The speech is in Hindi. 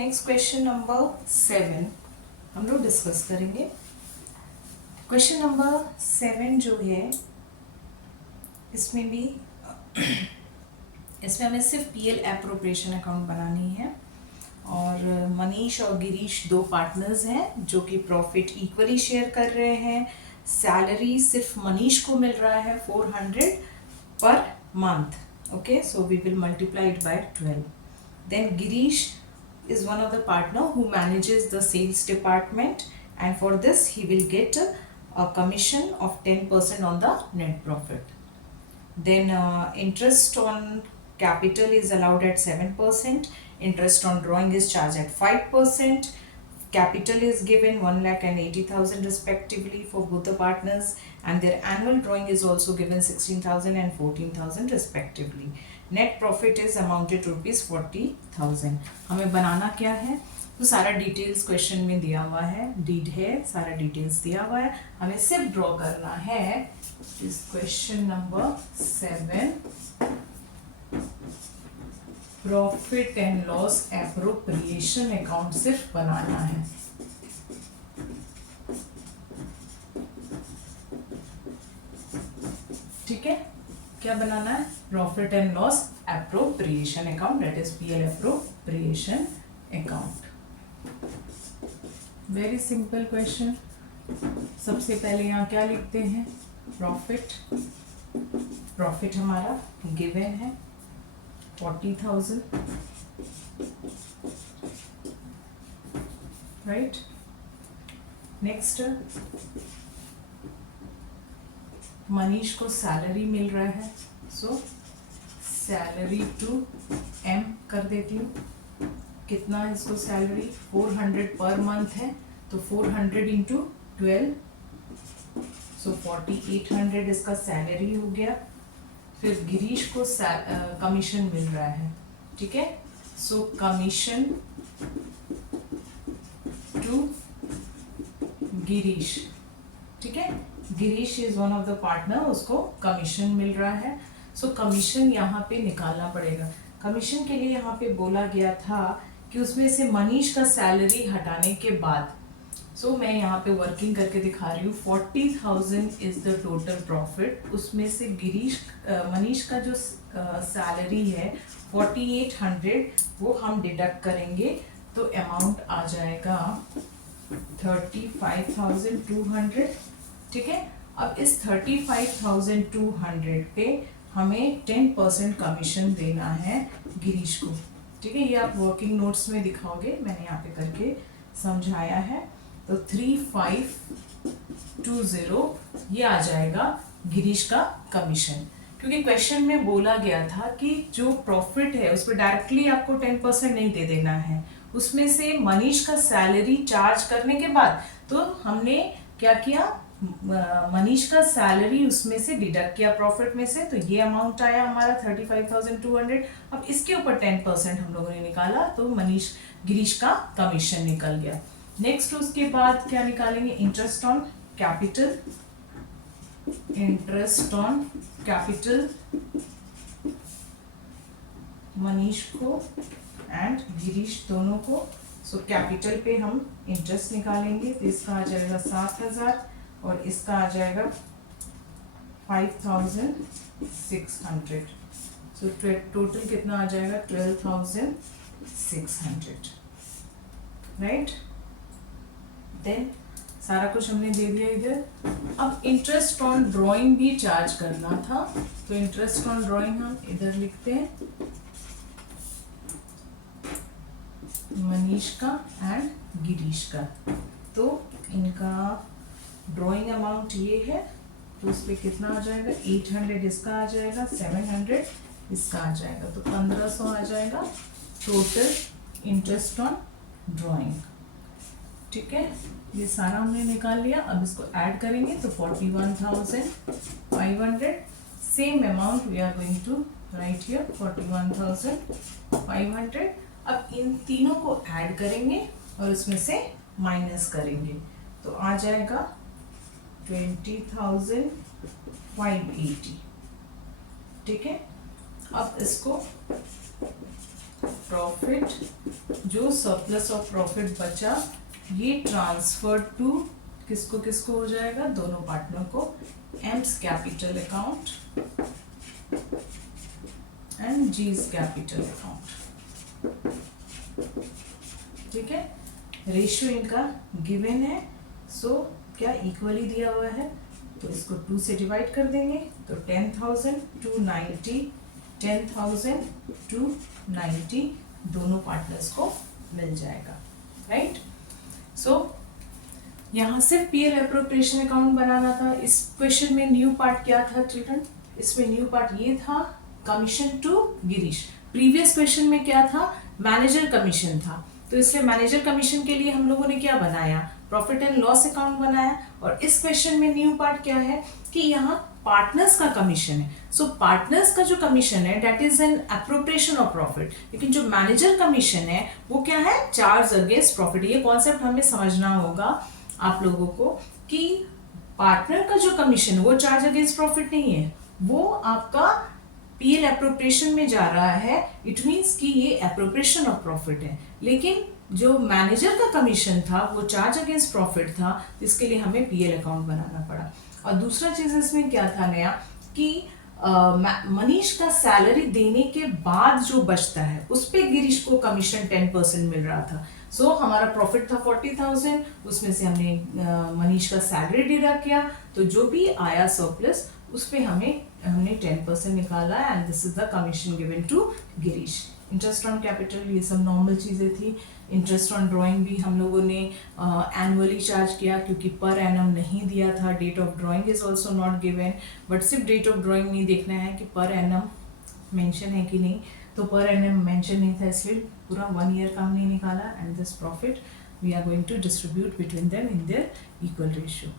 नेक्स्ट क्वेश्चन नंबर 7 हम लोग डिस्कस करेंगे। क्वेश्चन नंबर 7 जो है इसमें भी इसमें हमें सिर्फ पीएल एप्रोप्रिएशन अकाउंट बनानी है और मनीष और गिरीश दो पार्टनर्स हैं जो कि प्रॉफिट इक्वली शेयर कर रहे हैं। सैलरी सिर्फ मनीष को मिल रहा है 400 पर month. Okay, so we will multiply it by 12। Then Girish is one of the partner who manages the sales department, and for this he will get a commission of 10% on the net profit. Then interest on capital is allowed at 7%, interest on drawing is charged at 5%, capital is given 1,80,000 respectively for both the partners, and their annual drawing is also given 16,000 and 14,000 respectively. Net profit is amounted to ₹40,000। हमें बनाना क्या है, तो सारा डिटेल्स क्वेश्चन में दिया हुआ है, डीड है, सारा डिटेल्स दिया हुआ है, हमें सिर्फ ड्रॉ करना है इस question number 7 profit and loss appropriation account सिर्फ बनाना है। ठीक है, क्या बनाना है? Profit and loss appropriation account, that is PL appropriation account. Very simple question. सबसे पहले यहाँ क्या लिखते हैं? प्रॉफिट। प्रॉफिट हमारा गिवन है 40,000, राइट। नेक्स्ट, मनीष को सैलरी मिल रहा है, सो सैलरी टू एम कर देती हूँ। कितना है इसको सैलरी? 400 पर मंथ है, तो 400 इंटू 12, सो 4800 इसका सैलरी हो गया। फिर गिरीश को कमीशन मिल रहा है, ठीक है, सो कमीशन टू गिरीश, ठीक है। Girish is one of the partner, उसको कमीशन मिल रहा है, सो कमीशन यहाँ पे निकालना पड़ेगा। कमीशन के लिए यहाँ पे बोला गया था कि उसमें से मनीष का सैलरी हटाने के बाद, सो मैं यहाँ पे वर्किंग करके दिखा रही हूँ। 40,000 इज द टोटल प्रॉफिट, उसमें से मनीष का जो सैलरी है 4800 वो हम डिडक्ट करेंगे, तो अमाउंट आ जाएगा 35,200, ठीक है। अब इस 35,200 पे हमें 10% कमीशन देना है गिरीश को, ठीक है। ये आप वर्किंग नोट्स में दिखाओगे, मैंने यहाँ पे करके समझाया है। तो 3520 ये आ जाएगा गिरीश का कमीशन, क्योंकि क्वेश्चन में बोला गया था कि जो प्रॉफिट है उस पर डायरेक्टली आपको 10% नहीं दे देना है, उसमें से मनीष का सैलरी चार्ज करने के बाद, तो हमने क्या किया, मनीष का सैलरी उसमें से डिडक्ट किया प्रॉफिट में से, तो ये अमाउंट आया हमारा 35,200। अब इसके ऊपर 10% हम लोगों ने निकाला, तो गिरीश का कमीशन निकल गया। नेक्स्ट उसके बाद क्या निकालेंगे? Interest on capital. Interest on capital Manish को एंड गिरीश दोनों को, सो कैपिटल पे हम इंटरेस्ट निकालेंगे, तो इसका आ जाएगा 7,000 और इसका आ जाएगा 5,600, सो टोटल कितना आ जाएगा? 12,600, राइट। देन सारा कुछ हमने दे दिया इधर। अब इंटरेस्ट ऑन ड्राइंग भी चार्ज करना था, तो इंटरेस्ट ऑन ड्राइंग हम इधर लिखते हैं, मनीष का एंड गिरीश का। तो इनका ड्राइंग अमाउंट ये है, तो उस पर कितना आ जाएगा? 800 इसका आ जाएगा, 700 इसका आ जाएगा, तो 1500 आ जाएगा टोटल इंटरेस्ट ऑन ड्राइंग, ठीक है। ये सारा हमने निकाल लिया। अब इसको ऐड करेंगे तो 41,500, same amount we are going to write here, 41,500। अब इन तीनों को ऐड करेंगे और उसमें से माइनस करेंगे, तो आ जाएगा 20,580, ठीक है। अब इसको प्रॉफिट, जो सरप्लस ऑफ प्रॉफिट बचा ये ट्रांसफर टू किसको किसको हो जाएगा, दोनों पार्टनर को, M's capital account and G's capital account. ठीक है, रेशियो इनका गिवन है, सो क्या इक्वली दिया हुआ है, तो इसको 2 से डिवाइड कर देंगे, तो 10,000 to 90, 10,000 to 90 दोनों पार्टनर्स को मिल जाएगा, राइट। सो यहाँ सिर्फ पीएल एप्रोप्रिएशन अकाउंट बनाना था। इस क्वेश्चन में न्यू पार्ट क्या था चिल्ड्रन, इसमें न्यू पार्ट ये था commission to Girish. Previous question में क्या था, मैनेजर कमीशन था, तो इसलिए मैनेजर कमीशन के लिए हम लोगों ने क्या बनाया, प्रॉफिट एंड लॉस अकाउंट बनाया। और इस क्वेश्चन में न्यू पार्ट क्या है कि यहाँ पार्टनर्स का कमीशन है, सो पार्टनर्स का जो कमीशन है that is an appropriation of profit, लेकिन जो मैनेजर कमीशन है वो क्या है, चार्ज अगेंस्ट प्रॉफिट। ये कॉन्सेप्ट हमें समझना होगा आप लोगों को कि पार्टनर का जो कमीशन है वो चार्ज अगेंस्ट प्रॉफिट नहीं है, वो आपका पीएल एप्रोप्रिएशन में जा रहा है, इट मींस कि ये एप्रोप्रिएशन ऑफ प्रॉफिट है। लेकिन जो मैनेजर का कमीशन था वो चार्ज अगेंस्ट प्रॉफिट था, इसके लिए हमें पीएल अकाउंट बनाना पड़ा। और दूसरा चीज इसमें क्या था नया कि मनीष का सैलरी देने के बाद जो बचता है उस पे गिरीश को कमीशन 10% मिल रहा था। सो हमारा प्रॉफिट था 40,000, उसमें से हमने मनीष का सैलरी डिडक्ट किया, तो जो भी आया सरप्लस उस पे हमने 10% निकाला, and this is the commission given to Girish. Interest on capital ये सब नॉर्मल चीज़ें थी। इंटरेस्ट ऑन ड्राइंग भी हम लोगों ने एनुअली चार्ज किया क्योंकि पर एनम नहीं दिया था। Date of drawing is also not given, but सिर्फ डेट ऑफ ड्राइंग नहीं देखना है कि पर एनम मेंशन है कि नहीं, तो पर एनम मेंशन नहीं था इसलिए पूरा 1 ईयर का हमने निकाला, and this profit we are going to distribute between them in their equal ratio.